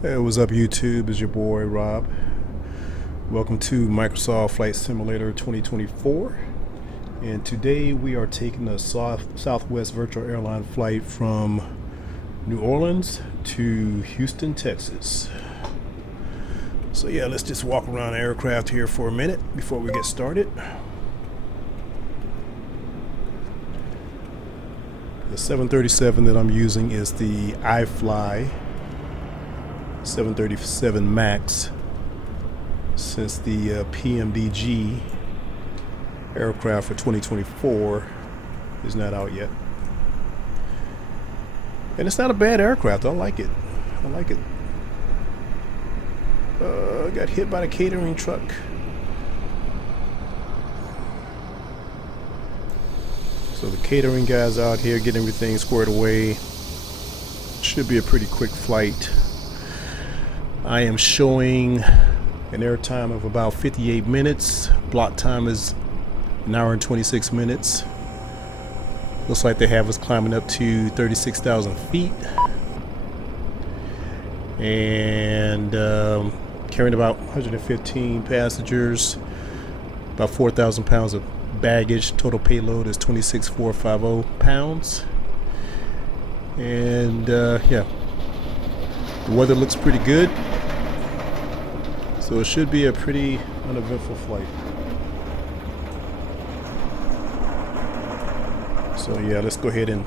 Hey, what's up, YouTube? It's your boy Rob. Welcome to Microsoft Flight Simulator 2024. And today we are taking a Southwest virtual airline flight from New Orleans to Houston, Texas. So yeah, let's just walk around the aircraft here for a minute before we get started. The 737 that I'm using is the iFly 737 MAX, since the PMDG aircraft for 2024 is not out yet. And it's not a bad aircraft. I like it. Got hit by the catering truck. So the catering guys out here getting everything squared away. Should be a pretty quick flight. I am showing an air time of about 58 minutes. Block time is an hour and 26 minutes. Looks like they have us climbing up to 36,000 feet. And carrying about 115 passengers, about 4,000 pounds of baggage. Total payload is 26,450 pounds. And yeah, the weather looks pretty good. So it should be a pretty uneventful flight. So yeah, let's go ahead and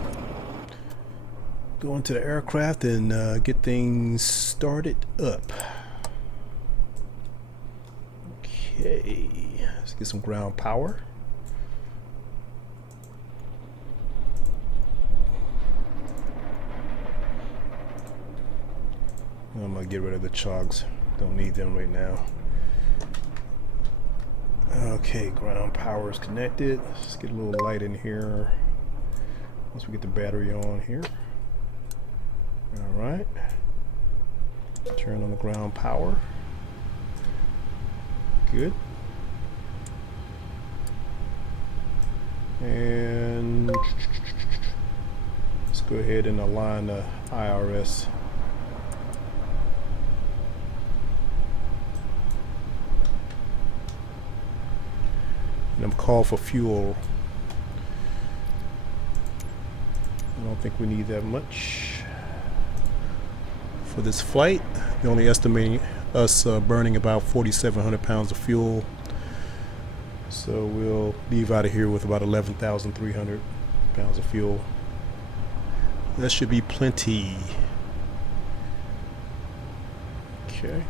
go into the aircraft and get things started up. Okay, let's get some ground power. I'm gonna get rid of the chogs. Don't need them right now. Okay, ground power is connected. Let's get a little light in here once we get the battery on here. Alright. Turn on the ground power. Good. And let's go ahead and align the IRS. And I'm called for fuel. I don't think we need that much for this flight. They're only estimating us burning about 4,700 pounds of fuel. So we'll leave out of here with about 11,300 pounds of fuel. That should be plenty. Okay.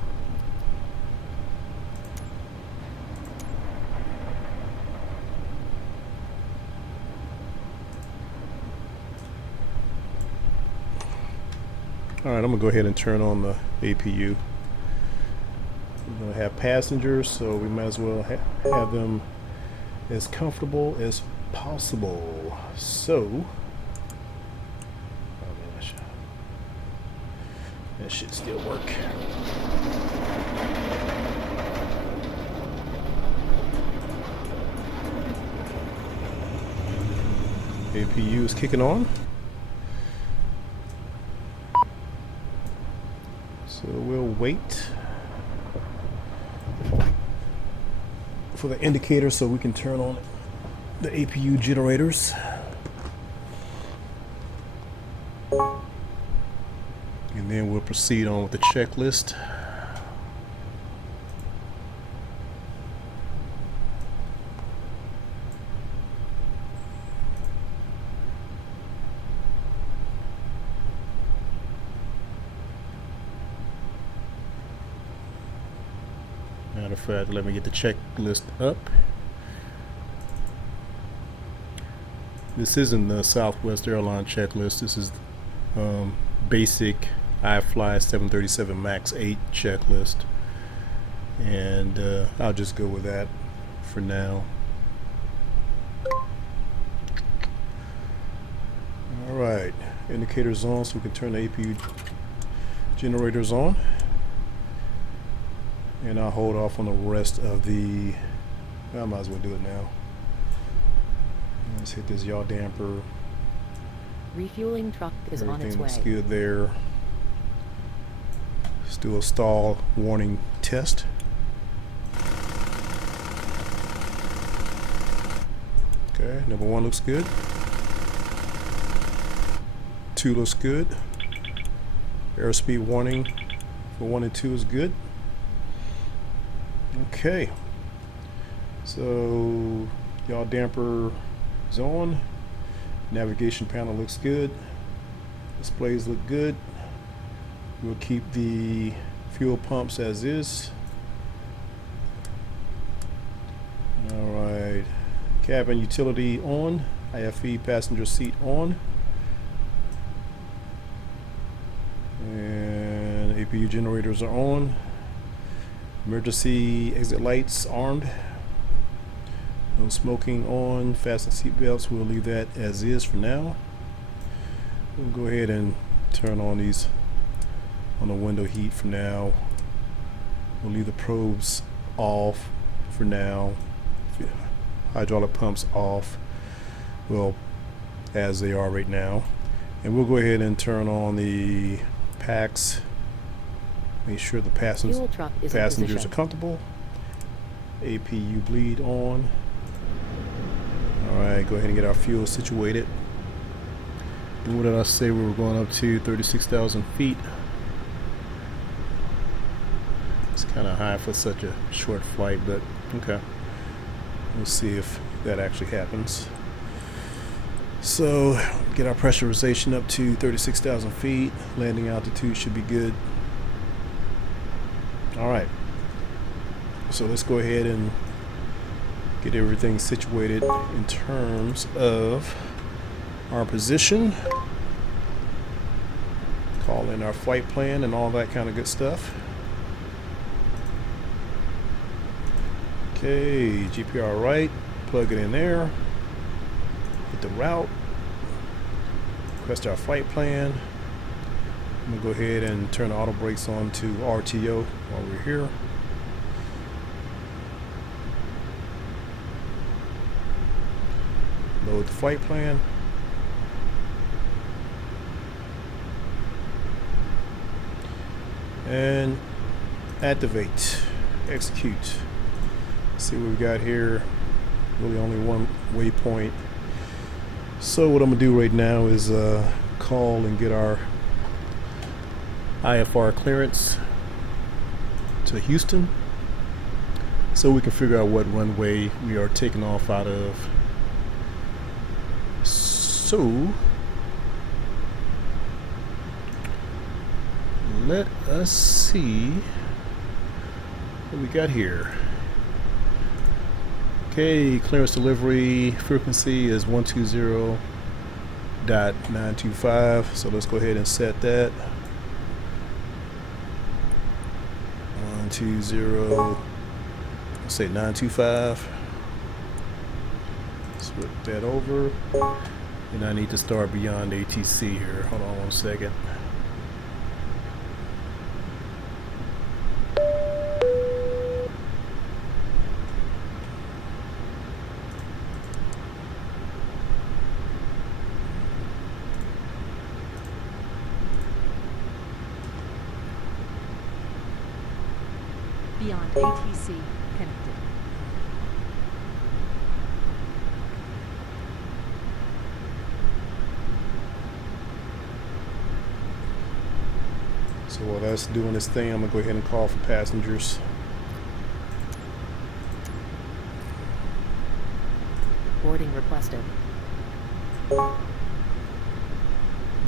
Alright, I'm going to go ahead and turn on the APU. We're going to have passengers, so we might as well have them as comfortable as possible. So, oh gosh, that should still work. APU is kicking on. So we'll wait for the indicator so we can turn on the APU generators. And then we'll proceed on with the checklist. Matter of fact, let me get the checklist up. This isn't the Southwest Airline checklist. This is basic iFly 737 MAX 8 checklist. And I'll just go with that for now. Alright, indicators on so we can turn the APU generators on. And I'll hold off on the rest of the, I might as well do it now. Let's hit this yaw damper. Refueling truck is on its way. Everything looks good there. Let's do a stall warning test. Okay, number 1 looks good. 2 looks good. Airspeed warning for 1 and 2 is good. Okay, so yaw damper is on. Navigation panel looks good. Displays look good. We'll keep the fuel pumps as is. Alright, cabin utility on. IFE passenger seat on. And APU generators are on. Emergency exit lights armed. No smoking on. Fasten seat belts. We'll leave that as is for now. We'll go ahead and turn on these on the window heat for now. We'll leave the probes off for now. Hydraulic pumps off, well, as they are right now. And we'll go ahead and turn on the packs. Make sure the passengers are comfortable. APU bleed on. Alright, go ahead and get our fuel situated. And what did I say? We were going up to 36,000 feet. It's kind of high for such a short flight, but okay. We'll see if that actually happens. So, get our pressurization up to 36,000 feet. Landing altitude should be good. Alright. So let's go ahead and get everything situated in terms of our position. Call in our flight plan and all that kind of good stuff. Okay, GPR right, plug it in there, hit the route, request our flight plan. I'm gonna go ahead and turn the auto brakes on to RTO while we're here. Load the flight plan. And activate, execute. See what we got here. Really only one waypoint. So what I'm gonna do right now is call and get our IFR clearance to Houston, so we can figure out what runway we are taking off out of. So let us see what we got here. Okay, clearance delivery frequency is 120.925. So let's go ahead and set that. 120, let's say 925. Switch that over. And I need to start beyond ATC here. Hold on 1 second. Beyond ATC connected. So while that's doing this thing, I'm gonna go ahead and call for passengers. Boarding requested. All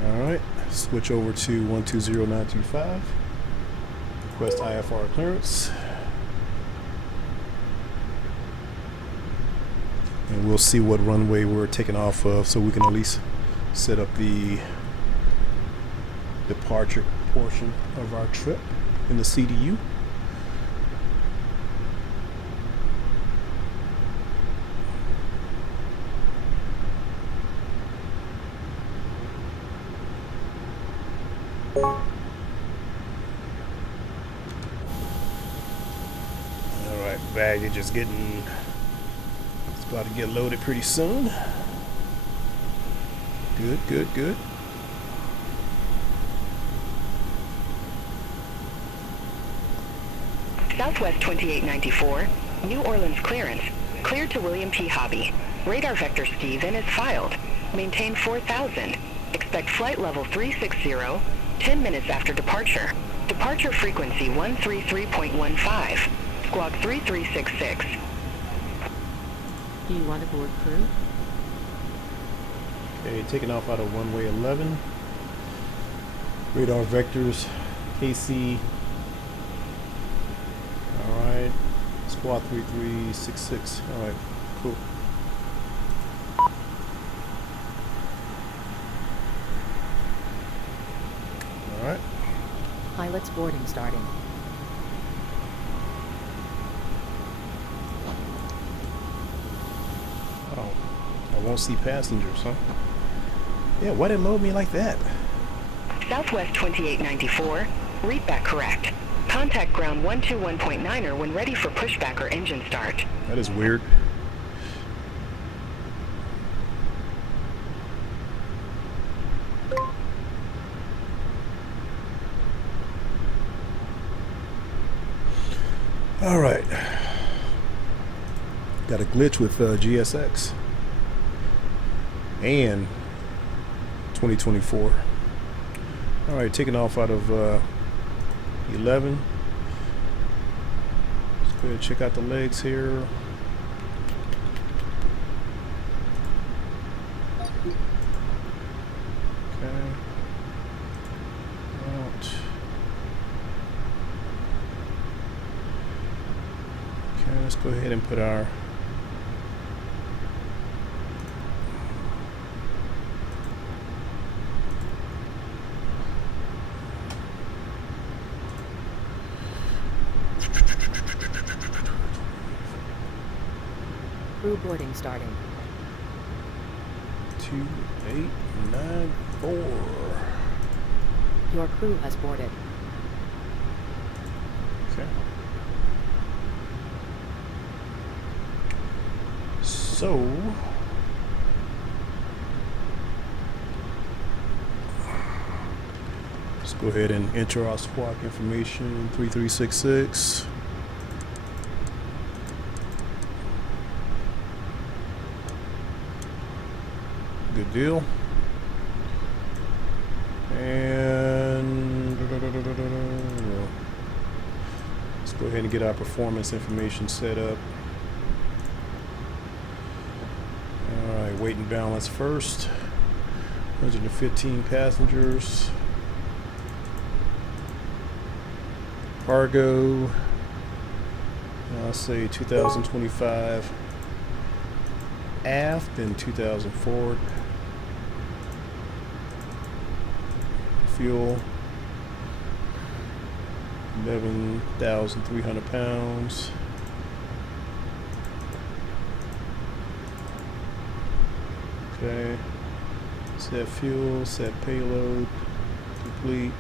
right, switch over to 120.925. Request IFR clearance. And we'll see what runway we're taking off of, so we can at least set up the departure portion of our trip in the CDU. Alright, baggage is getting, it's about to get loaded pretty soon. Good, good, good. Southwest 2894, New Orleans clearance, cleared to William P. Hobby. Radar vector ski then is filed. Maintain 4000. Expect flight level 360, 10 minutes after departure. Departure frequency 133.15. Squawk 3366. Do you want to board crew? Okay, taking off out of runway 11. Radar vectors, KC. Alright. Squawk 3366. Alright, cool. Alright. Pilot's boarding starting. Oh, I won't see passengers, huh? Yeah, why did it load me like that? Southwest 2894, read back correct. Contact ground 121.9er when ready for pushback or engine start. That is weird. All right. Got a glitch with GSX and 2024. All right, taking off out of 11. Let's go ahead and check out the legs here. Okay. Out. Okay, let's go ahead and put our Crew boarding starting. 2894. Your crew has boarded. Okay. So let's go ahead and enter our squawk information 3366. Good deal. And let's go ahead and get our performance information set up. All right, weight and balance first. 115 passengers. Cargo, I'll say 2025 aft and 2000 forward. Fuel 11,300 pounds. Okay, set fuel, set payload, complete.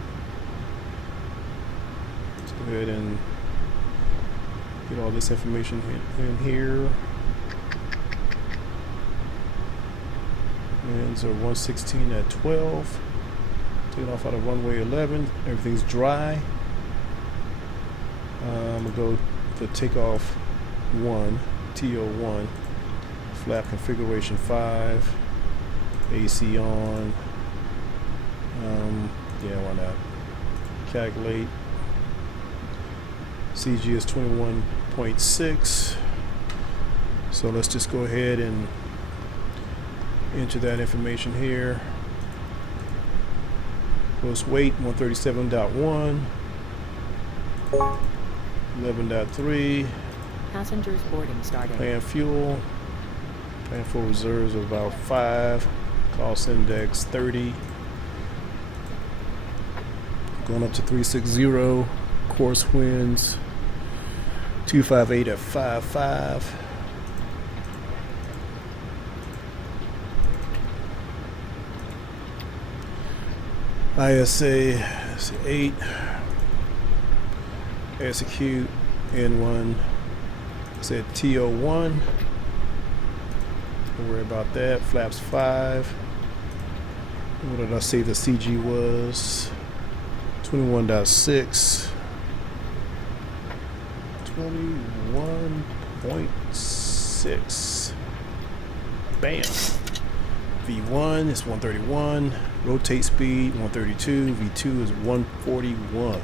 Let's go ahead and get all this information in here. Winds are 116 at 12. Taking off out of runway 11. Everything's dry. I'm gonna go for takeoff 1, TO1. Flap configuration 5. AC on. Yeah, why not? Calculate. CG is 21.6. So let's just go ahead and enter that information here. Gross weight 137.1, 11.3. Passengers boarding starting. Plan fuel reserves of about 5. Cost index 30. Going up to 360. Course winds 258 at 55. ISA 8. Execute N1. Said TO1. Don't worry about that. Flaps 5. What did I say the CG was? 21.6. 21.6. Bam. V1 is 131. Rotate speed 132. V2 is 141.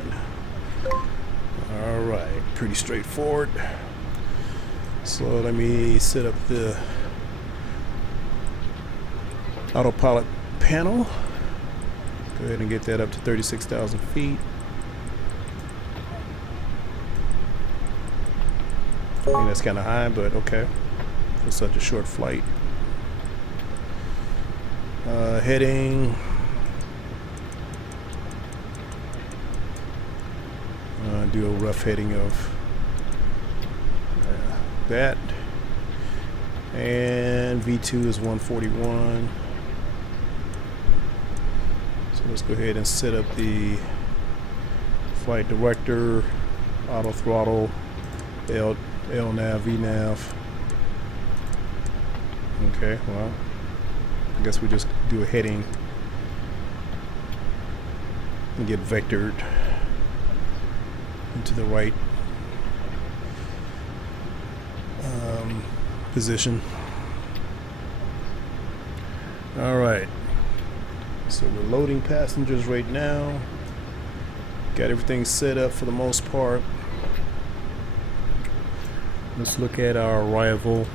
All right, pretty straightforward. So let me set up the autopilot panel. Go ahead and get that up to 36,000 feet. I mean, that's kind of high, but okay for such a short flight. Heading. Do a rough heading of that. And V2 is 141. So let's go ahead and set up the flight director, auto throttle, LNAV, VNAV. Okay, well, I guess we just do a heading and get vectored into the right position. All right, so we're loading passengers right now. Got everything set up for the most part. Let's look at our arrival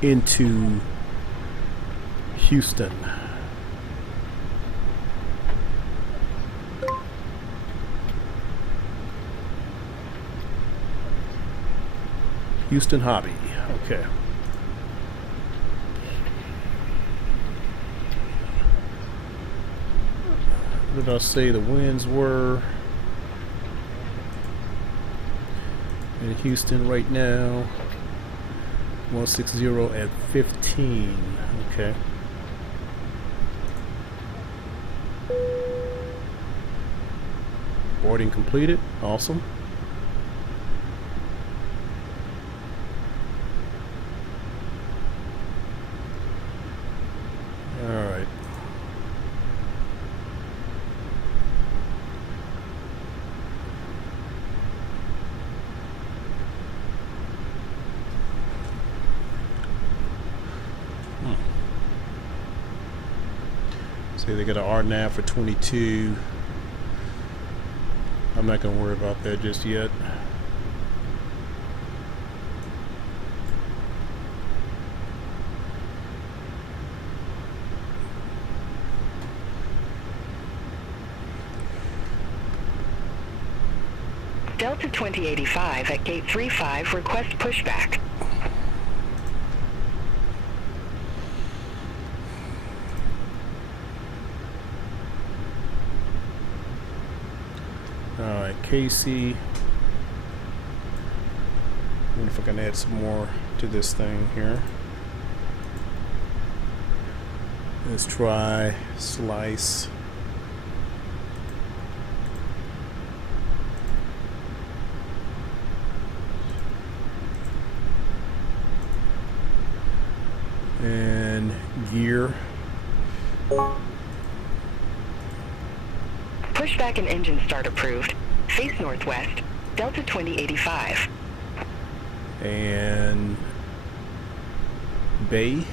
into Houston. Houston Hobby. Okay. What did I say the winds were in Houston right now? 160 at 15. Okay. Boarding completed. Awesome. All right. See, they got an RNAV for 22. I'm not going to worry about that just yet. Delta 2085 at gate 35, request pushback. Alright, KC. I wonder if I can add some more to this thing here. Let's try slice. And gear. Pushback and engine start approved. Face northwest, Delta 2085. And bay.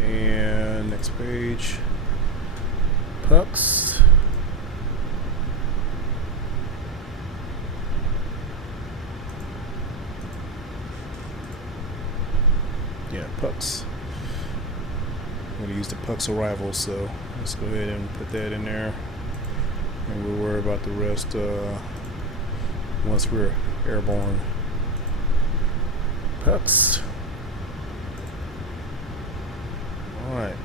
And next page. Pucks. Yeah, pucks. I'm going to use the pucks arrival, so let's go ahead and put that in there. And we'll worry about the rest once we're airborne. Pucks. Alright.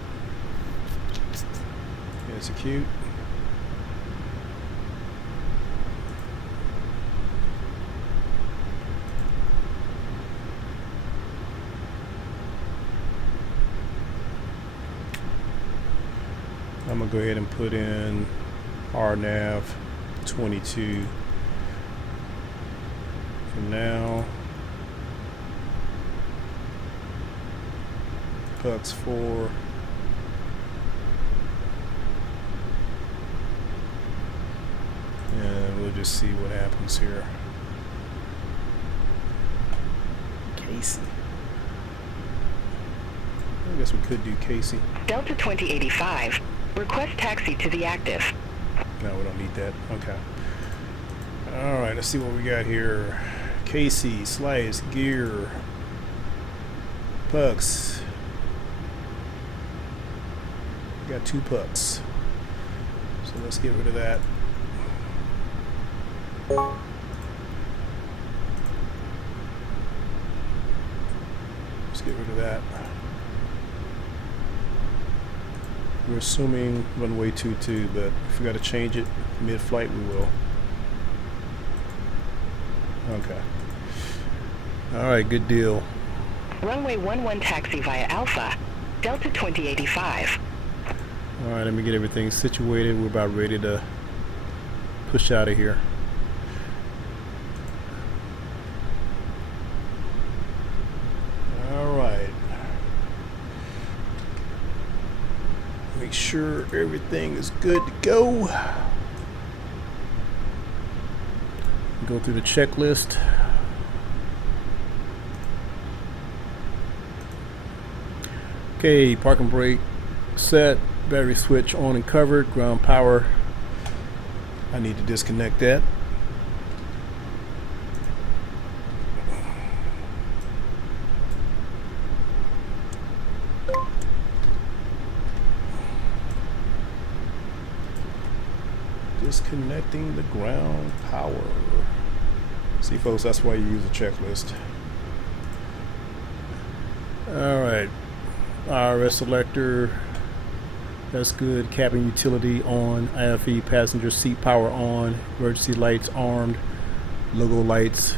Execute. I'm gonna go ahead and put in RNAV 22 for now. pucks for and we'll just see what happens here. Casey. I guess we could do Casey. Delta 2085. Request taxi to the active. No, we don't need that. Okay. Alright, let's see what we got here. Casey, slice, gear, pucks. We got 2 pucks. So let's get rid of that. Let's get rid of that. We're assuming runway 22, but if we got to change it mid-flight, we will. Okay. All right, good deal. Runway 11 taxi via Alpha. Delta 2085. All right, let me get everything situated. We're about ready to push out of here. All right. Make sure everything is good to go. Go through the checklist. Okay, parking brake set, battery switch on and covered, ground power. I need to disconnect that. Disconnecting the ground power. See, folks, that's why you use a checklist. Alright, IRS selector, that's good. Cabin utility on, IFE passenger seat power on, emergency lights armed, logo lights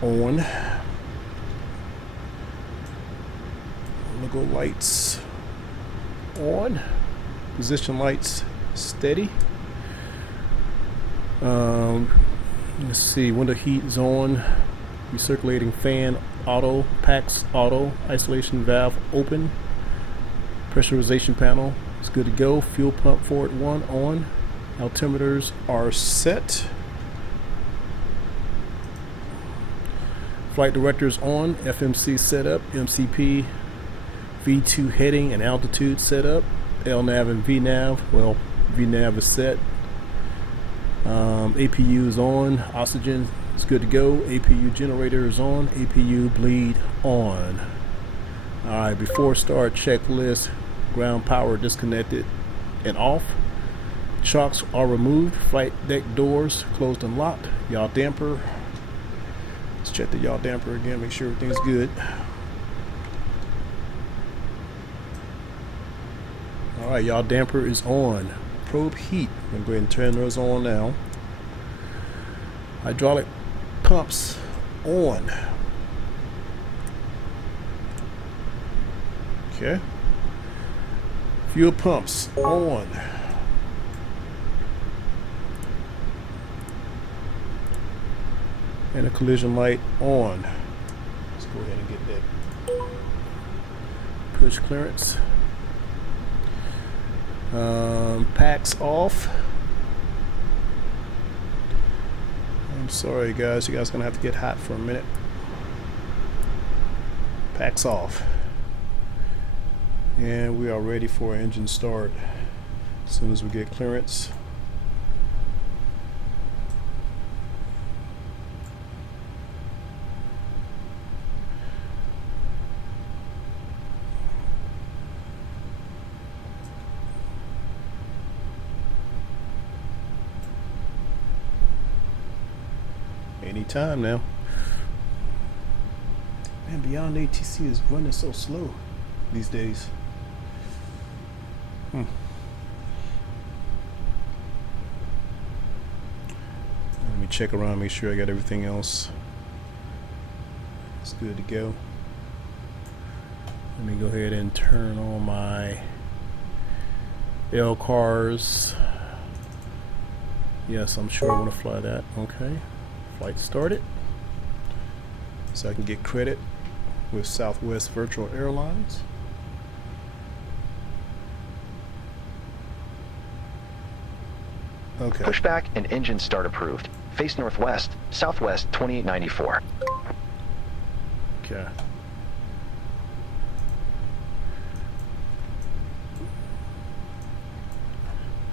on, logo lights on, position lights steady. Let's see, window heat is on, recirculating fan auto, PAX auto, isolation valve open, pressurization panel is good to go, fuel pump forward 1 on, altimeters are set, flight directors on, FMC setup, MCP, V2 heading and altitude setup, LNAV and VNAV, well, VNAV is set. APU is on, oxygen is good to go, APU generator is on, APU bleed on. Alright, before start checklist, ground power disconnected and off, chocks are removed, flight deck doors closed and locked, yaw damper, let's check the yaw damper again, make sure everything's good. Alright, yaw damper is on. Probe heat. I'm going to go ahead and turn those on now. Hydraulic pumps on. Okay. Fuel pumps on. And a collision light on. Let's go ahead and get that push clearance. Packs off. I'm sorry guys, you guys are gonna have to get hot for a minute. Packs off. And we are ready for engine start as soon as we get clearance. Anytime now. Man, Beyond ATC is running so slow these days. Let me check around, make sure I got everything else. It's good to go. Let me go ahead and turn on my L cars. Yes, I'm sure I want to fly that. Okay. Flight started, so I can get credit with Southwest Virtual Airlines. Okay. Pushback and engine start approved. Face northwest, southwest 2894. Okay.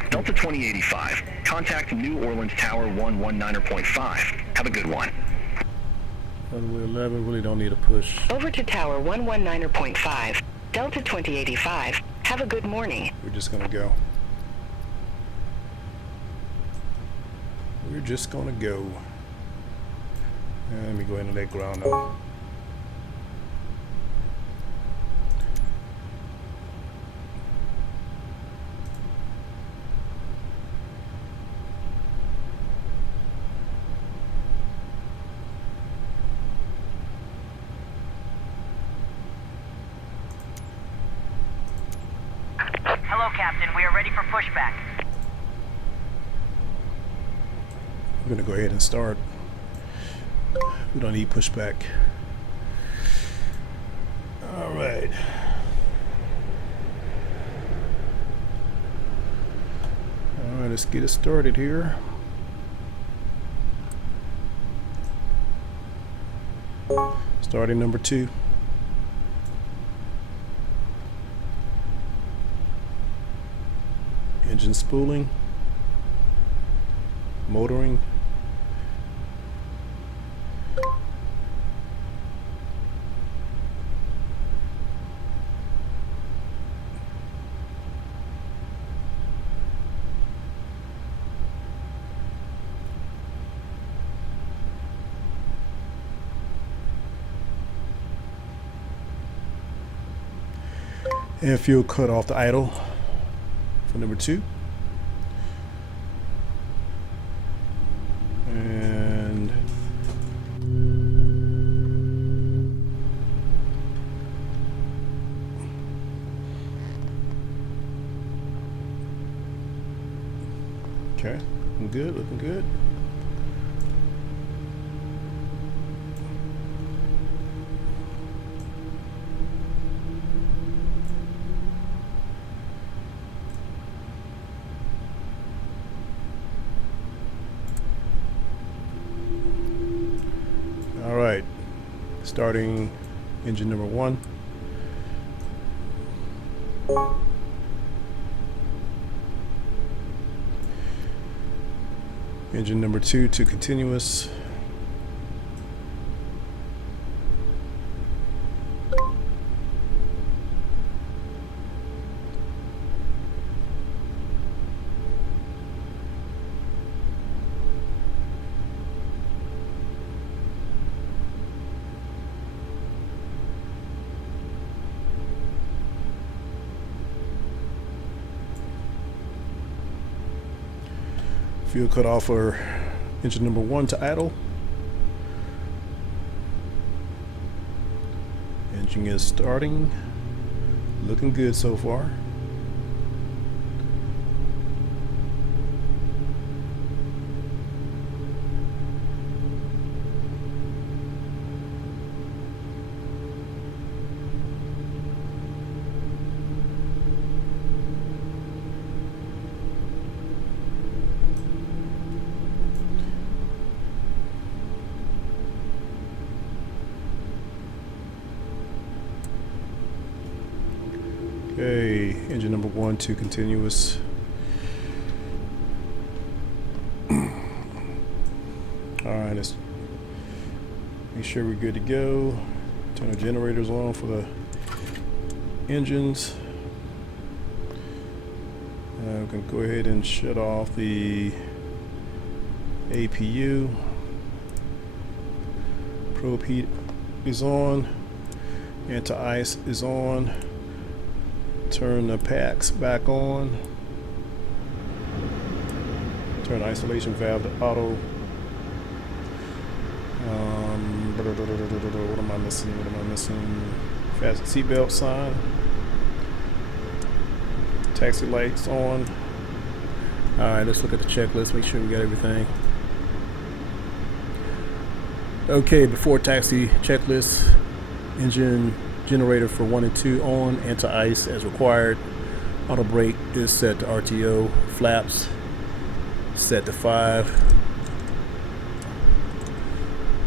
Delta 2085, contact New Orleans Tower 119.5. Have a good one. Runway 11, really don't need a push. Over to Tower 119.5. Delta 2085. Have a good morning. We're just gonna go. We're just gonna go. Let me go into that ground now. Hello, Captain. We are ready for pushback. We're gonna go ahead and start. We don't need pushback. All right. All right, let's get it started here. Starting number 2. Engine spooling, motoring, and fuel cut off the idle for number 2. And okay, looking good, looking good. All right, starting engine number 1. Engine number 2 to continuous. Fuel cut off for engine number 1 to idle. Engine is starting. Looking good so far. Okay, engine number 1 to continuous. Alright, let's make sure we're good to go. Turn the generators on for the engines. We can go ahead and shut off the APU. Probe heat is on. Anti-ice is on. Turn the packs back on. Turn the isolation valve to auto. What am I missing? What am I missing? Fasten seatbelt sign. Taxi lights on. Alright, let's look at the checklist, make sure we got everything. Okay, before taxi checklist, engine generator for 1 and 2 on, anti-ice as required. Auto brake is set to RTO. Flaps set to 5.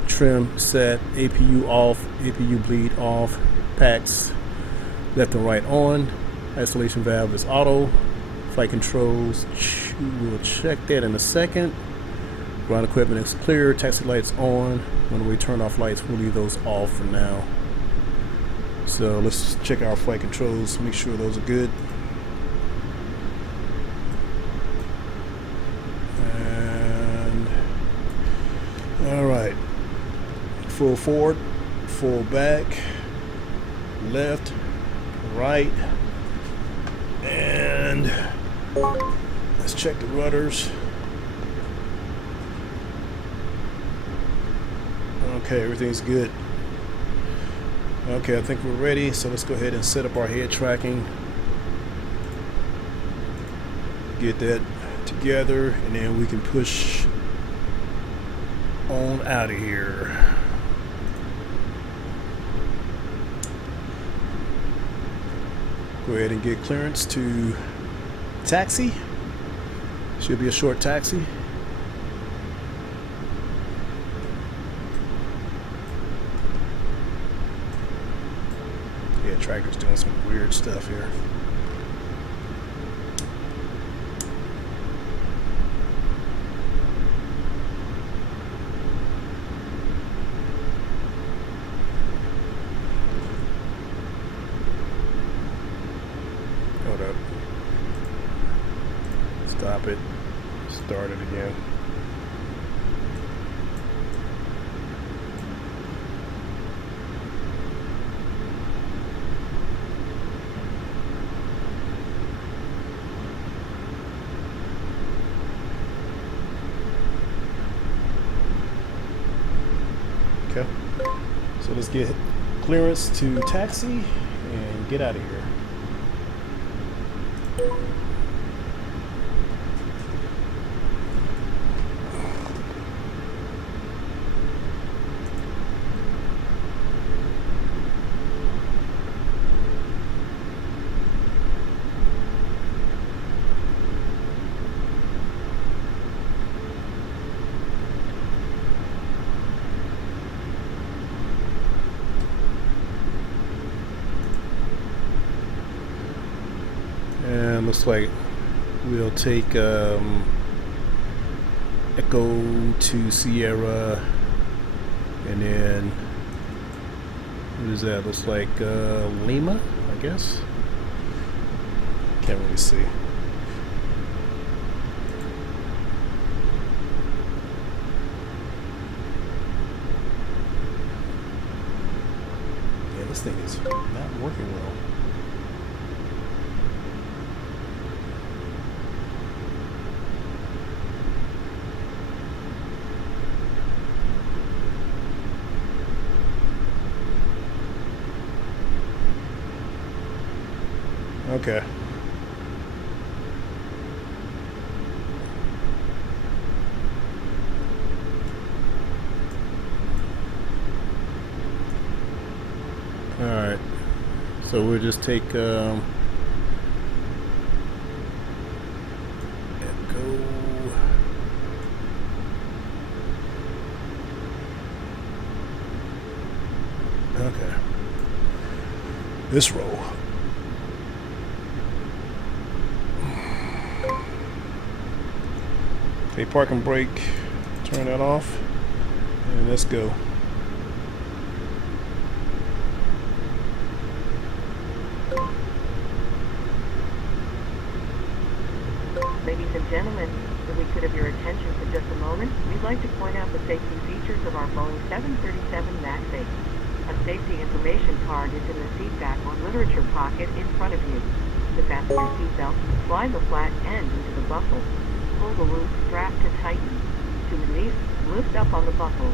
Trim set, APU off, APU bleed off, packs left and right on. Isolation valve is auto. Flight controls, we'll check that in a second. Ground equipment is clear, taxi lights on. When we turn off lights, we'll leave those off for now. So let's check our flight controls, make sure those are good. And all right, full forward, full back, left, right, and let's check the rudders. Okay, everything's good. Okay, I think we're ready, so let's go ahead and set up our head tracking. Get that together, and then we can push on out of here. Go ahead and get clearance to taxi. Should be a short taxi. Yeah, tracker's doing some weird stuff here. Hold up. Stop it. Start it again. Okay. So let's get clearance to taxi and get out of here. And looks like we'll take Echo to Sierra, and then what is that? Looks like Lima, I guess. Can't really see. Yeah, this thing is not working well. Okay. All right. So we'll just take Echo. Okay. This row. Okay, park and brake, turn that off, and let's go. Ladies and gentlemen, if we could have your attention for just a moment, we'd like to point out the safety features of our Boeing 737 MAX 8. A safety information card is in the seat back or literature pocket in front of you. To fasten your seatbelt, slide the flat end into the buckle. Pull the loose strap to tighten. To release, lift up on the buckle.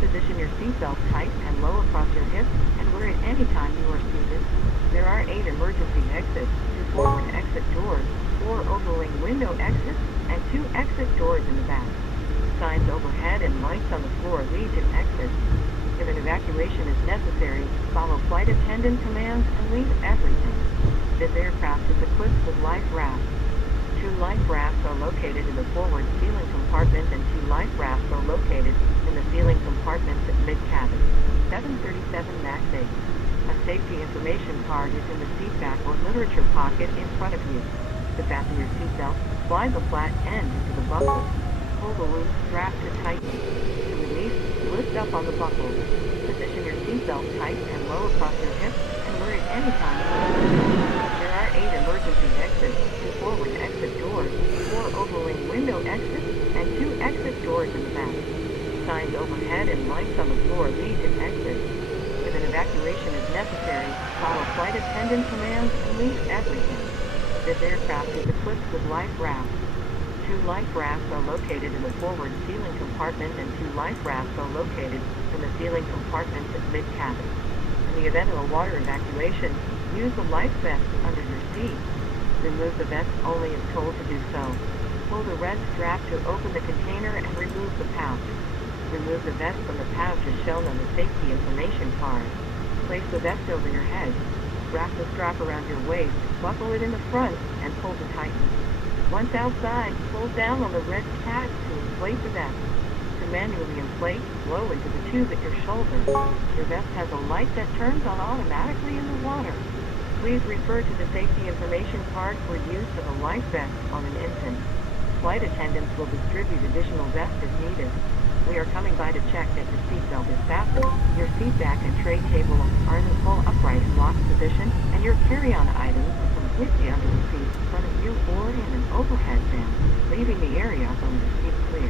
Position your seatbelt tight and low across your hips and wear it any time you are seated. There are 8 emergency exits, 2 forward exit doors, 4 overwing window exits, and 2 exit doors in the back. Signs overhead and lights on the floor lead to exits. If an evacuation is necessary, follow flight attendant commands and leave everything. This aircraft is equipped with life rafts. 2 life rafts are located in the forward ceiling information card is in the seat back or literature pocket in front of you. To fasten your seatbelt, slide the flat end into the buckle. Pull the loop strap to tighten. To release, lift up on the buckle. Position your seatbelt tight and low across your hips and wear it anytime. There are 8 emergency exits, 2 forward exit doors, 4 overwing window exits, and 2 exit doors in the back. Signs overhead and lights on the floor lead to exits. If an evacuation is necessary, follow flight attendant commands and leave everything. This aircraft is equipped with life rafts. 2 life rafts are located in the forward ceiling compartment and 2 life rafts are located in the ceiling compartment at mid-cabin. In the event of a water evacuation, use the life vest under your seat. Remove the vest only if told to do so. Pull the red strap to open the container and remove the pouch. Remove the vest from the pouch as shown on the safety information card. Place the vest over your head. Wrap the strap around your waist, buckle it in the front, and pull to tighten. Once outside, pull down on the red tab to inflate the vest. To manually inflate, blow into the tube at your shoulder. Your vest has a light that turns on automatically in the water. Please refer to the safety information card for use of a life vest on an infant. Flight attendants will distribute additional vests as needed. We are coming by to check that your seatbelt is fastened, your seat back and tray table are in the full upright and locked position, and your carry-on items are completely under the seat in front of you or in an overhead bin, leaving the area from the seat clear.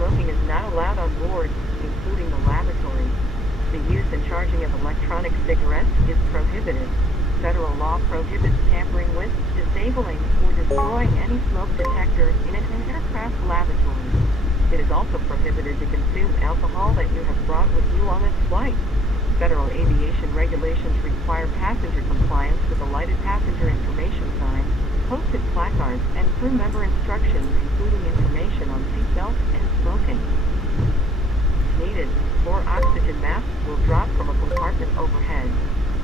Smoking is not allowed on board, including the lavatory. The use and charging of electronic cigarettes is prohibited. Federal law prohibits tampering with, disabling, or destroying any smoke detector in an aircraft lavatory. It is also prohibited to consume alcohol that you have brought with you on this flight. Federal aviation regulations require passenger compliance with the lighted passenger information signs, posted placards, and crew member instructions, including information on seatbelts and smoking. If needed, 4 oxygen masks will drop from a compartment overhead.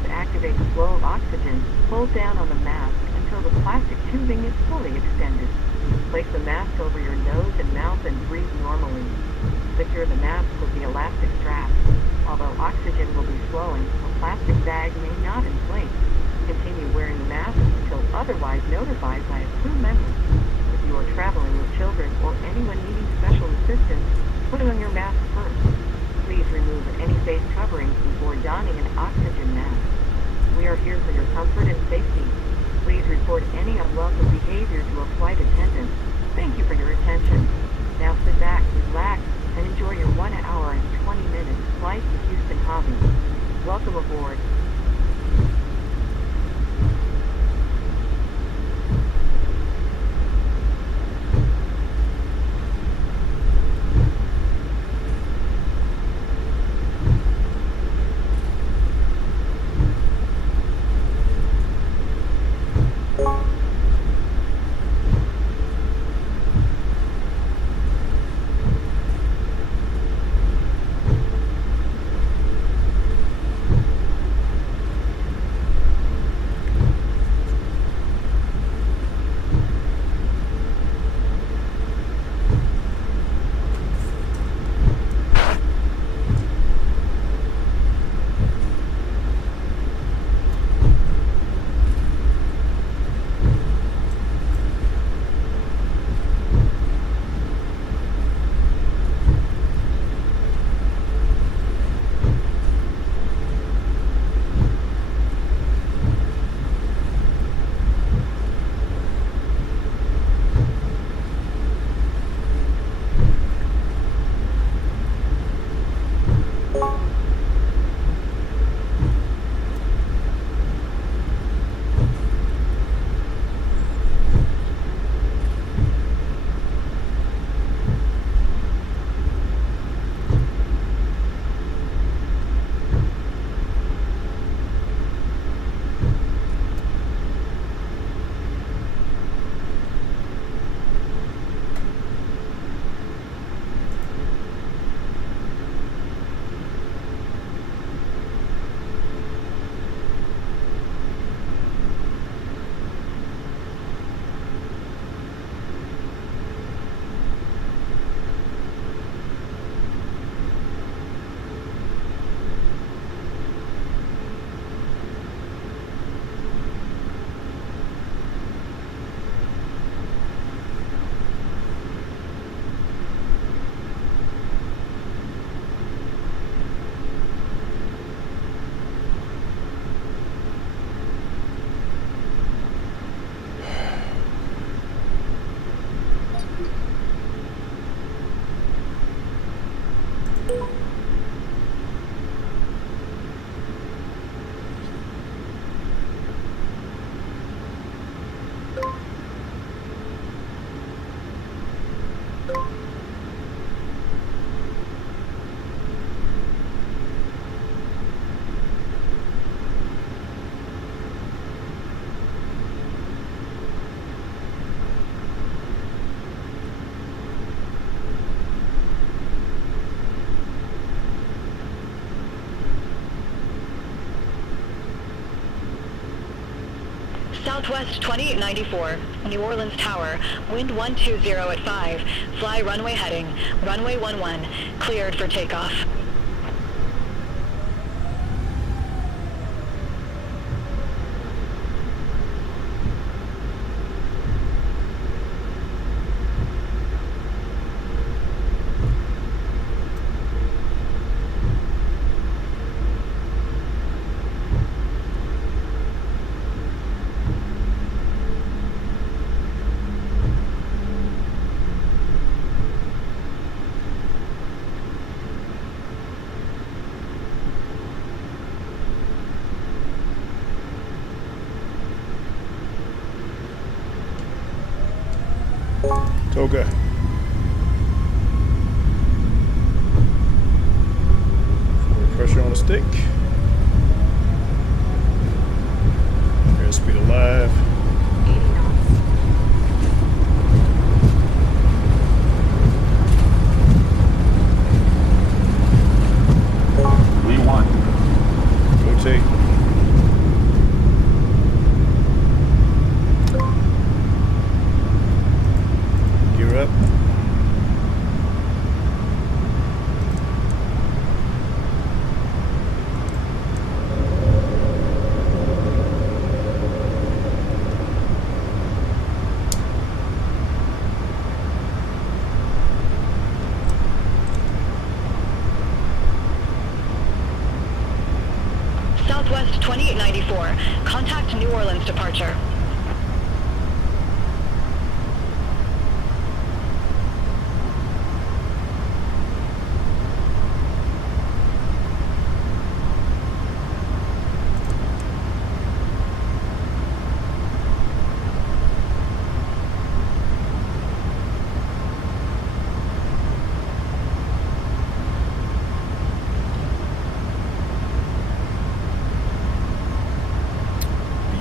To activate the flow of oxygen, pull down on the mask until the plastic tubing is fully extended. Place the mask over your nose and mouth and breathe normally. Secure the mask with the elastic strap. Although oxygen will be flowing, a plastic bag may not inflate. Continue wearing the mask until otherwise notified by a crew member. If you are traveling with children or anyone needing special assistance, put on your mask first. Please remove any face coverings before donning an oxygen mask. We are here for your comfort and safety. Please report any unwelcome behavior to a flight attendant. Thank you for your attention. Now sit back, relax, and enjoy your 1 hour and 20 minute flight to Houston Hobby. Welcome aboard. Southwest 2894, New Orleans Tower, wind 120 at 5, fly runway heading, runway 11, cleared for takeoff. Toga. Forward pressure on the stick. Airspeed alive. 80 knots. Rotate. Gear up. Southwest 2894, contact New Orleans departure.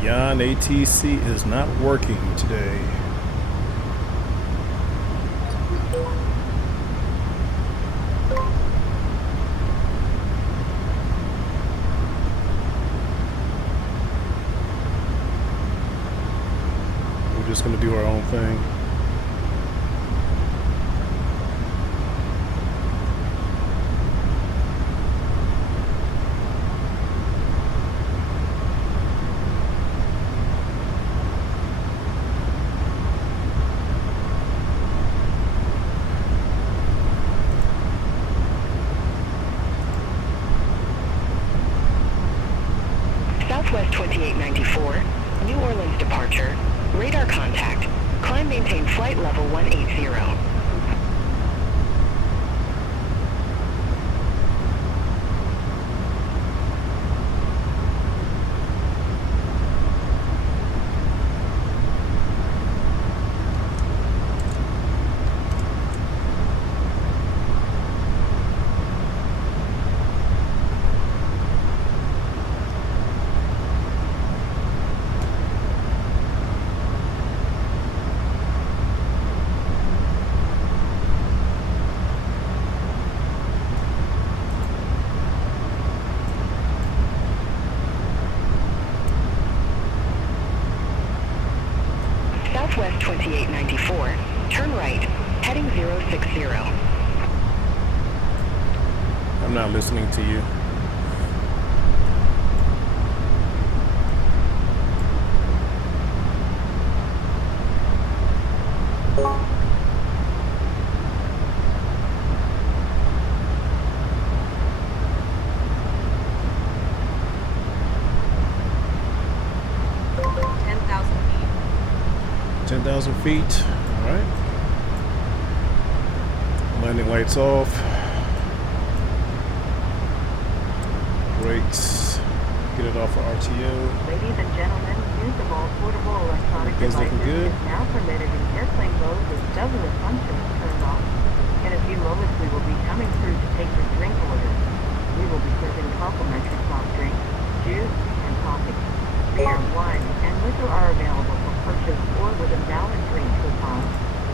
Beyond ATC is not working today. We're just gonna do our own thing. Southwest 2894, New Orleans departure, radar contact, climb maintain flight level 180. Southwest 2894, turn right, heading 060. I'm not listening to you. feet. 10,000 feet. All right. Landing lights off. Brakes. Get it off of RTO. Ladies and gentlemen, use of all portable electronic Everything's looking devices good. is now permitted in airplane mode with dozens of functions turned off. In a few moments, we will be coming through to take your drink order. We will be serving complimentary soft drinks, juice, and coffee. Beer, wine, and liquor are available for purchase or with a valid drink coupon.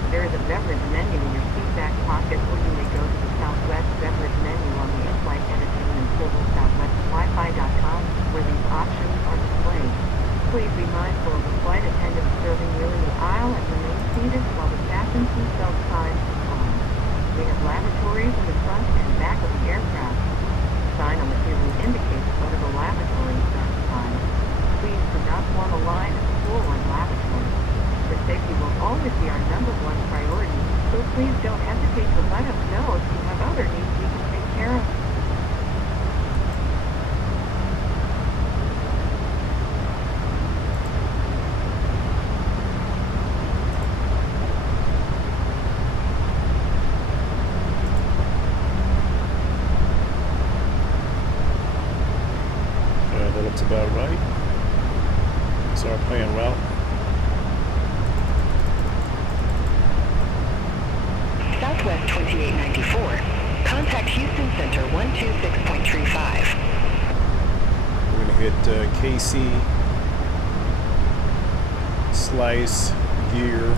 There is a beverage menu in your seat back pocket, or you may go to the Southwest beverage menu on the iFly entertainment portal southwestwifi.com, where these options are displayed. Please be mindful of the flight lavatories in the front and back of the aircraft. The sign on the ceiling indicates whether the lavatory is occupied. Please do not form a line at the forward lavatory. Your safety will always be our #1 priority, so please don't hesitate to let us know if you have other needs we can take care of. That looks about right. It's our plan route. Southwest 2894. Contact Houston Center 126.35. We're gonna hit KC, slice, gear.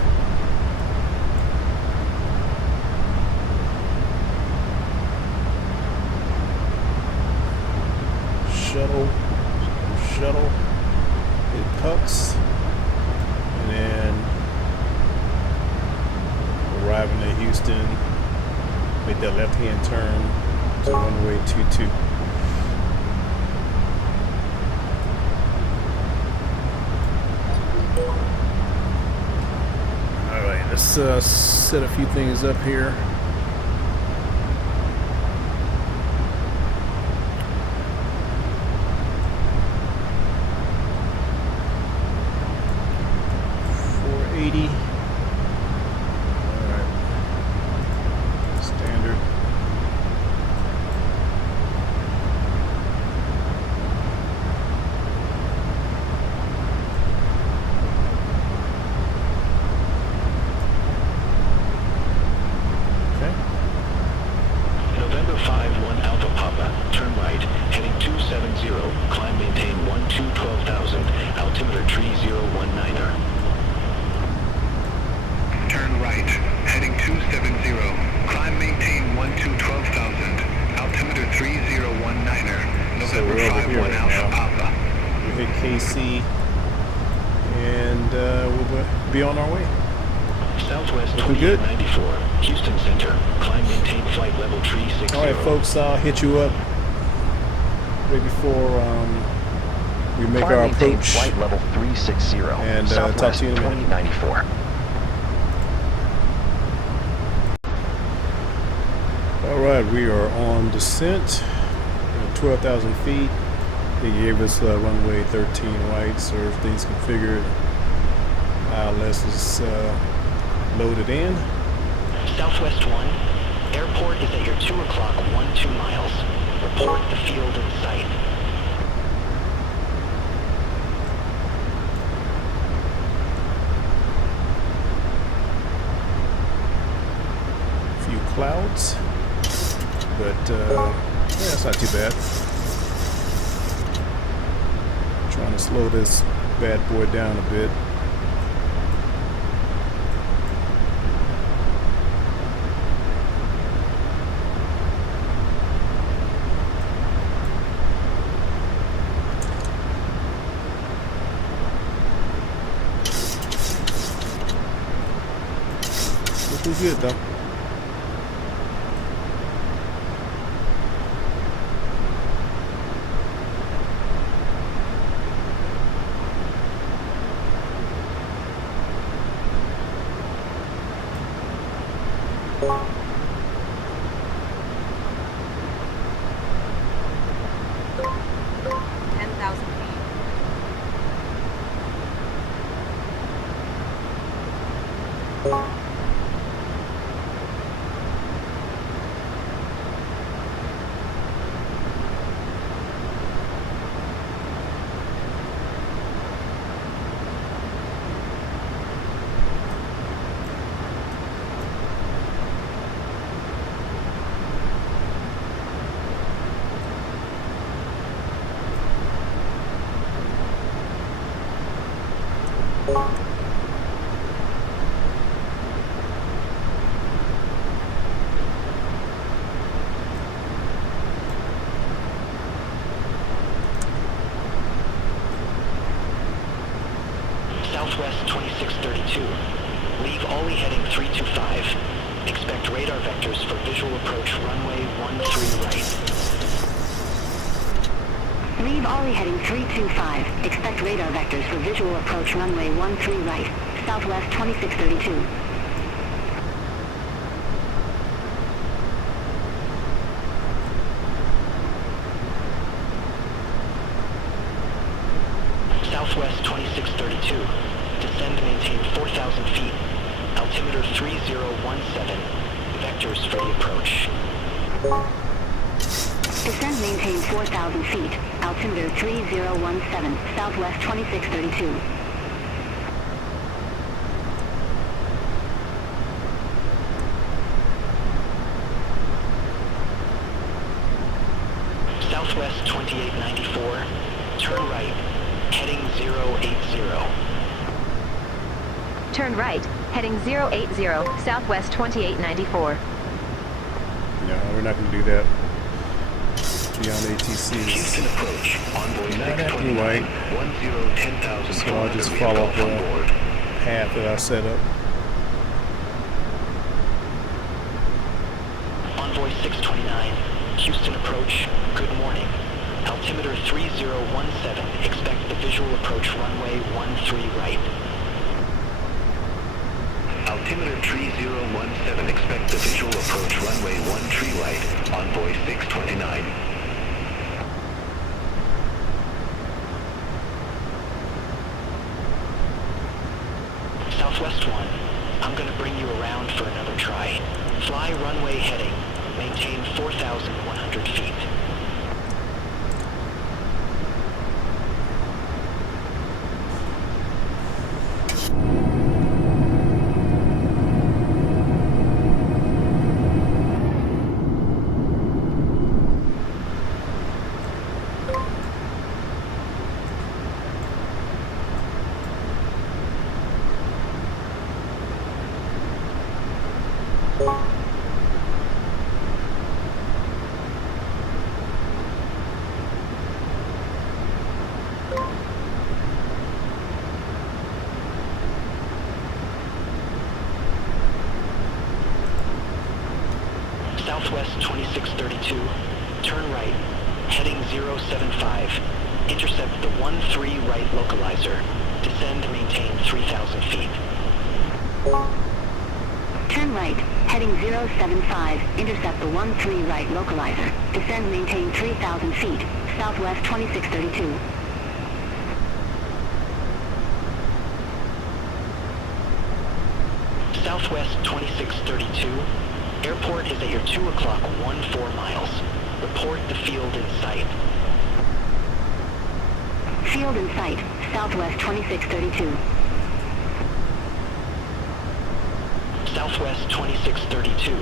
Shuttle, hit pucks, and then arriving at Houston, make that left-hand turn to runway 22. All right, let's set a few things up here. And we'll be on our way. Southwest Looking good. 2894, Houston Center. Climb, maintain flight level 360. All right, folks, I'll hit you up right before we make Climb, our maintain approach. flight level 360. And Southwest talk to you in a minute. 2894. All right, we are on descent, 12,000 feet. They gave us runway 13 right, so everything's configured. ILS is loaded in. Southwest 1, airport is at your 2 o'clock, 12 miles. Report the field in sight. A few clouds, but yeah, it's not too bad. Trying to slow this bad boy down a bit. Looking good though. Southwest 2632. Leave Ollie heading 325. Expect Expect radar vectors for visual approach runway 13 right. Leave Ollie heading 325. Expect radar vectors for visual approach runway 13 right. Southwest 2632. Southwest 2632. Descend to maintain 4,000 feet. Altimeter 3017. Vectors for the approach. Descend maintain 4,000 feet. Altimeter 3017. Southwest 2632. Southwest 2894. Turn right. Heading 080. Turn right, heading 080, Southwest 2894. No, we're not going to do that. Beyond ATC. Houston approach. Envoy Not 629. right. 10 So I'll just follow the path that I set up. Envoy 629. Houston approach. Good morning. Altimeter 3017. Expect the visual approach runway 13 right. Altimeter 3017. Expect the visual approach runway 13 right. Envoy 629. Southwest 1. I'm going to bring you around for another try. Fly runway heading. Maintain 4,100 feet. Southwest 2632. Turn right. Heading 075. Intercept the 13 right localizer. Descend to maintain 3,000 feet. Turn right. Heading 075. Intercept the 13 right localizer. Descend maintain 3,000 feet. Southwest 2632. Southwest 2632. Airport is at your 2 o'clock 14 miles. Report the field in sight. Field in sight. Southwest 2632. Southwest 2632.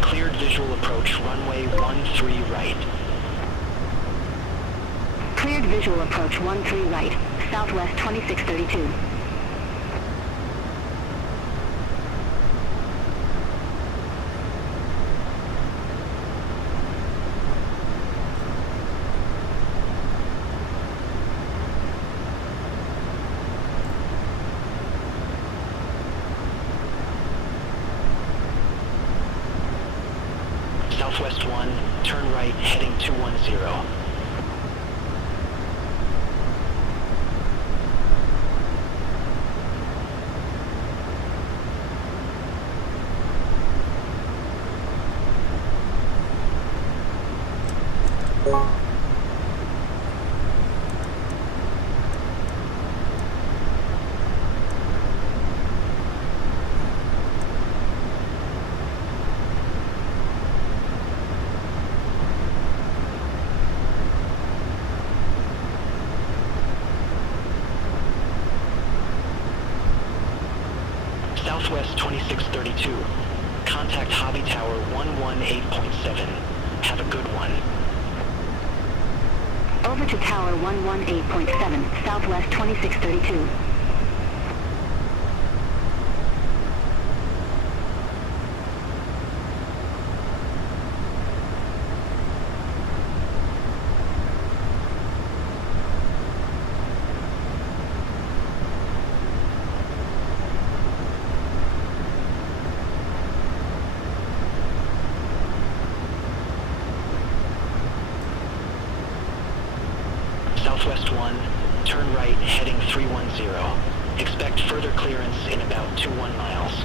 Cleared visual approach runway 13 right. Cleared visual approach 13 right. Southwest 2632. Southwest 1, turn right, heading 210. Southwest 2632. Contact Hobby Tower 118.7. Have a good one. Over to Tower 118.7, Southwest 2632. Southwest 1, turn right, heading 310. Expect further clearance in about 21 miles.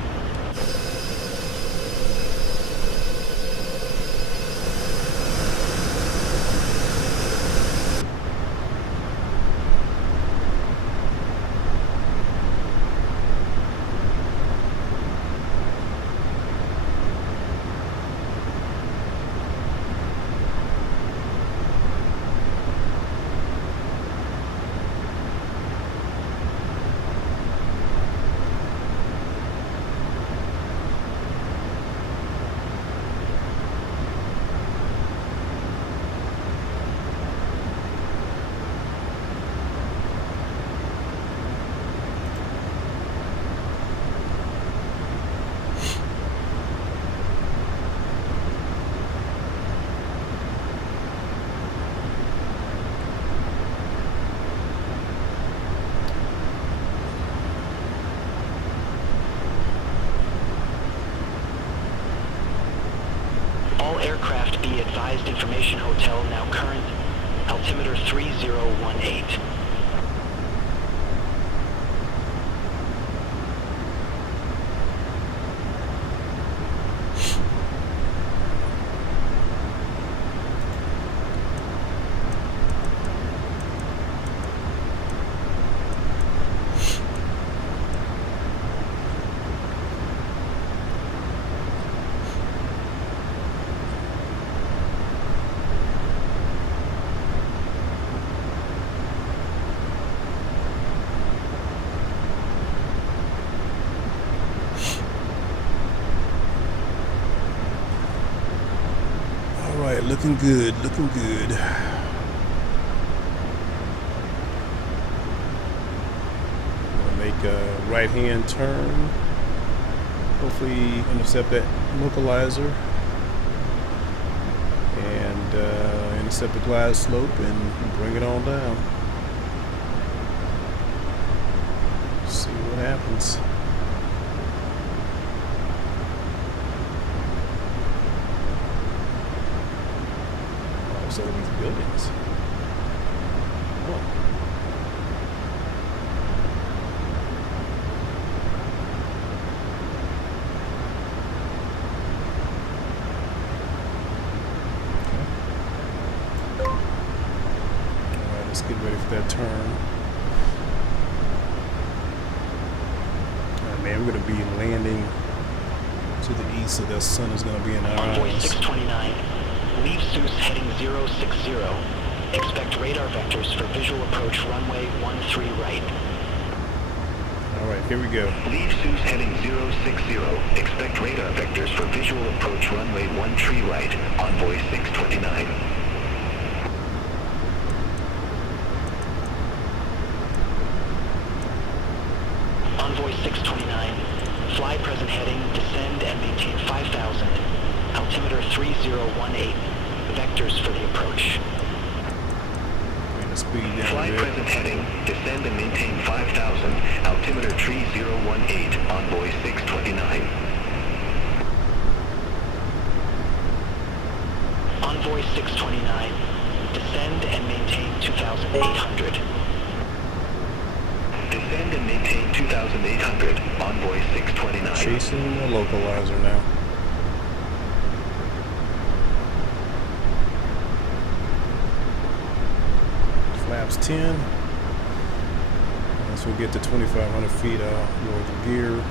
All aircraft be advised information hotel now current, altimeter 3018. Alright, looking good, looking good. Gonna make a right-hand turn. Hopefully intercept that localizer. And intercept the glide slope and bring it on down. See what happens. So these buildings. Oh. Alright, let's get ready for that turn. Alright, man, we're gonna be landing to the east, so that sun is gonna be in our Envoy eyes. 629. Leave Zeus heading 060. Expect radar vectors for visual approach runway 13 right. Alright, here we go. Leave Zeus heading 060. Expect radar vectors for visual approach runway 13 right. Envoy 629. Envoy 629. Fly present heading, descend and maintain 5,000. Altimeter 3018. Vectors for the approach. Bring the speed down Fly a bit. present heading, descend and maintain 5,000. Altimeter 3018. Envoy 629. Envoy 629. Descend and maintain 2,800. Descend and maintain 2,800. Envoy 629. Chasing the localizer now. Flaps 10. Once we get to 2,500 feet, I'll lower the gear.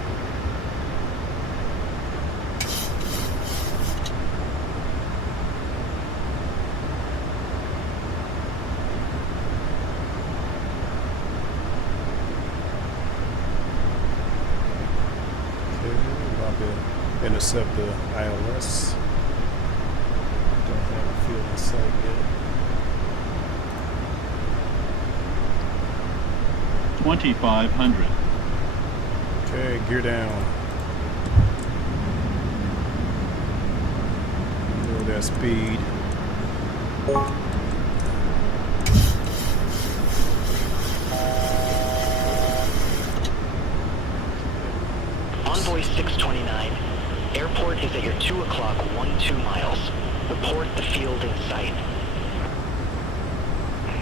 Intercept the ILS. Don't have a field in sight yet. 2,500. Okay, gear down. Lower that speed. Envoy 629. Airport is at your 2 o'clock 12 miles. Report the field in sight.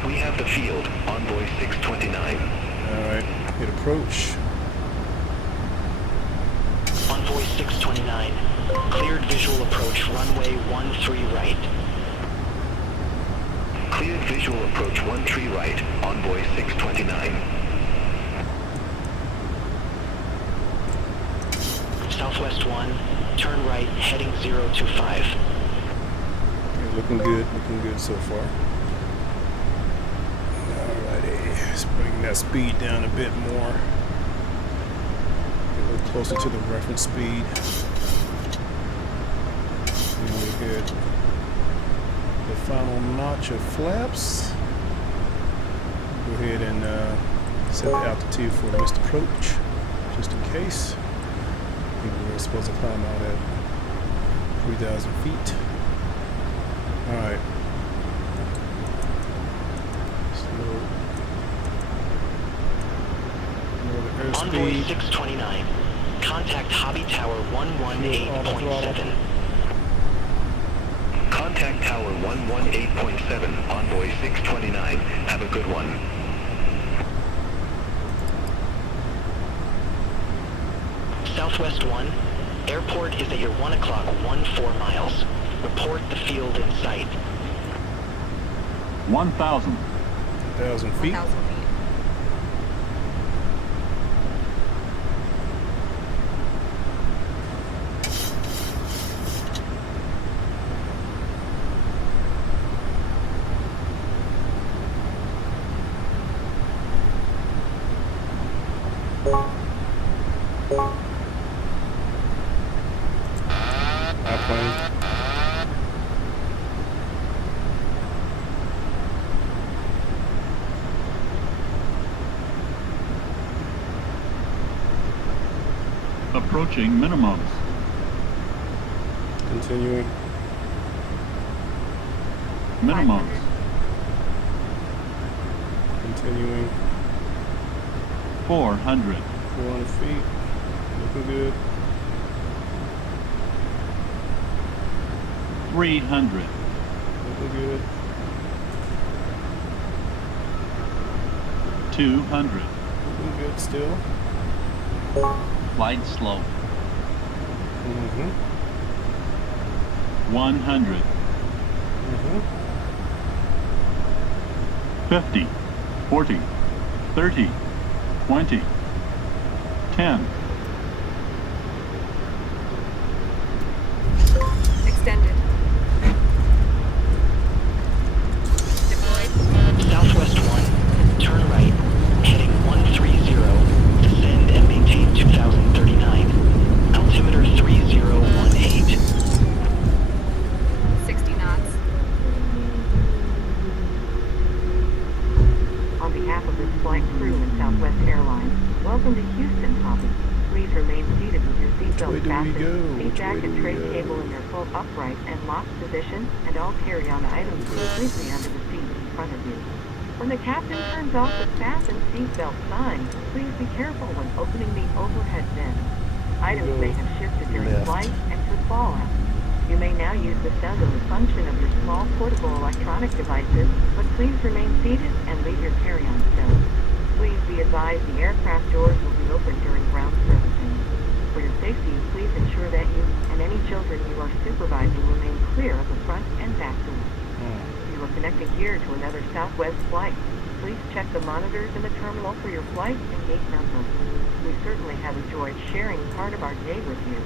We have the field, Envoy 629. Alright, hit approach. Envoy 629. Cleared visual approach runway 13 right. Cleared visual approach 13 right, Envoy 629. Southwest 1, turn right, heading 025. Okay, looking good so far. Alrighty, let's bring that speed down a bit more. Get a little closer to the reference speed. Really good. The final notch of flaps. Go ahead and set the altitude for missed approach, just in case. I think we're supposed to climb out at 3,000 feet. Alright. Slow. Lower the Envoy airspeed. 629. Contact Hobby Tower 118.7. Contact Tower 118.7, Envoy 629. Have a good one. Southwest 1, airport is at your 1 o'clock 14 miles. Report the field in sight. 1,000. 1,000 feet. 1,000 feet. iPlane. Approaching minimums. Continuing. Minimums. Continuing. 400. 400 feet. Looking good. 300. Looking good. 200. Looking good still. Flight slope. Mm-hmm. 100. Mm-hmm. 50. 40. 30. 20. 10. Extended. Southwest 1, turn right, heading 130, descend and maintain 2039. Altimeter 3018. 60 knots. On behalf of this flight crew and Southwest Airlines, welcome to Houston, Hobby. Please remain seated with your Which way seatbelt do we fastened, go? seat Which back way do and we tray go? table in their full upright and locked position, and all carry-on items completely under the seat in front of you. When the captain turns off the fasten seatbelt sign, please be careful when opening the overhead bin. Items may have shifted during Left. flight and could fall out. You may now use the cellular function of your small portable electronic devices, but please remain seated and leave your carry-on stowed. Please be advised the aircraft doors will be open during ground servicing. For your safety, please ensure that you and any children you are supervising remain clear of the front and back doors. You are connected here to another Southwest flight. Please check the monitors in the terminal for your flight and gate number. We certainly have enjoyed sharing part of our day with you.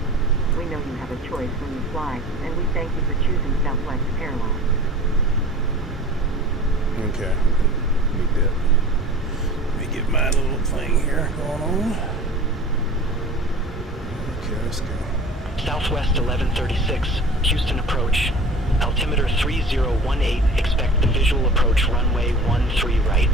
We know you have a choice when you fly, and we thank you for choosing Southwest Airlines. Okay. Make that. Let me get my little thing here going on. Okay, let's go. Southwest 1136, Houston approach. Altimeter 3018, expect the visual approach runway 13 right.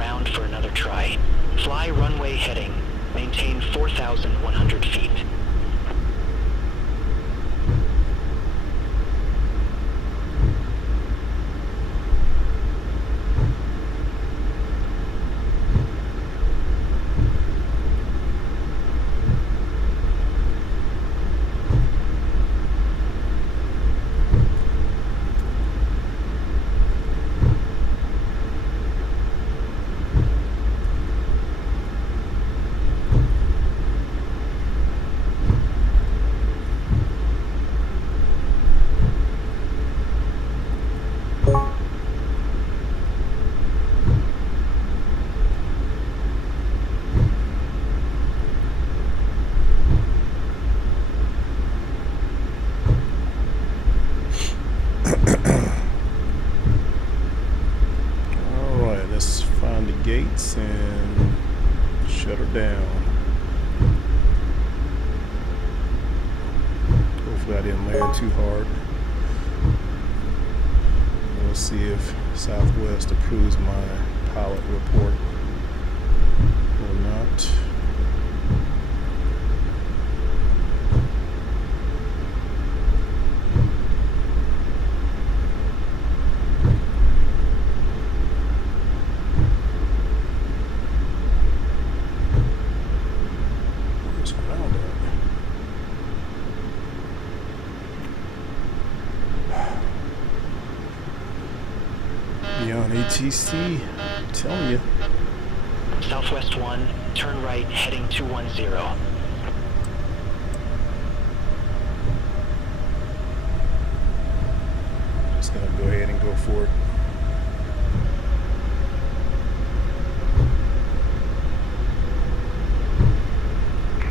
ground for another try. Fly runway heading. Maintain 4,100 feet. Gates and shut her down. Hopefully I didn't land too hard. We'll see if Southwest approves my pilot report or not. Beyond ATC, I'm telling you. Southwest 1, turn right, heading 210. Just gonna go ahead and go for it.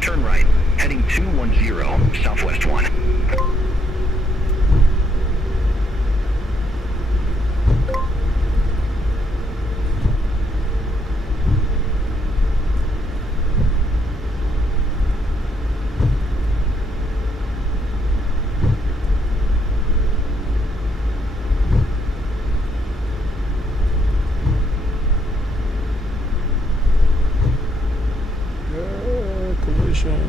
Turn right, heading 210, Southwest 1. Collision.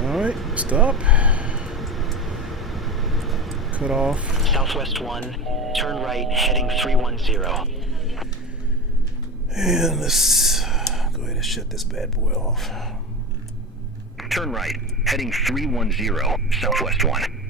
All right, stop. Cut off. Southwest 1, turn right, heading 310. And let's go ahead and shut this bad boy off. Turn right, heading 310, Southwest 1.